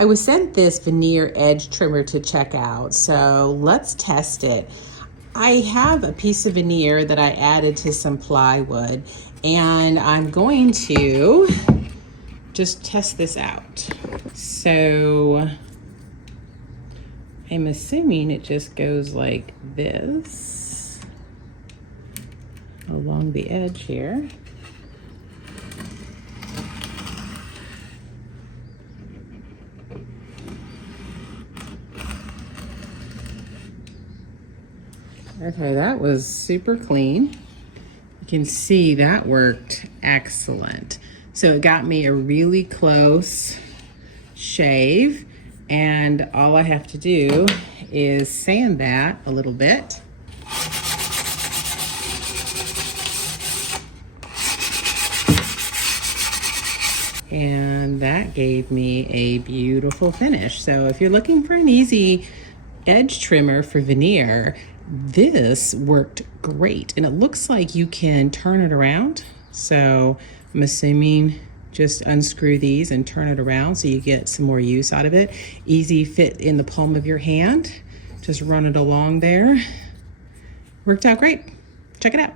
I was sent this veneer edge trimmer to check out, so let's test it. I have a piece of veneer that I added to some plywood, and I'm going to just test this out. So I'm assuming it just goes like this along the edge here. Okay, that was super clean. You can see that worked excellent. So it got me a really close shave, and all I have to do is sand that a little bit. And that gave me a beautiful finish. So if you're looking for an easy edge trimmer for veneer, this worked great. And it looks like you can turn it around. So I'm assuming just unscrew these and turn it around so you get some more use out of it. Easy fit in the palm of your hand. Just run it along there. Worked out great. Check it out.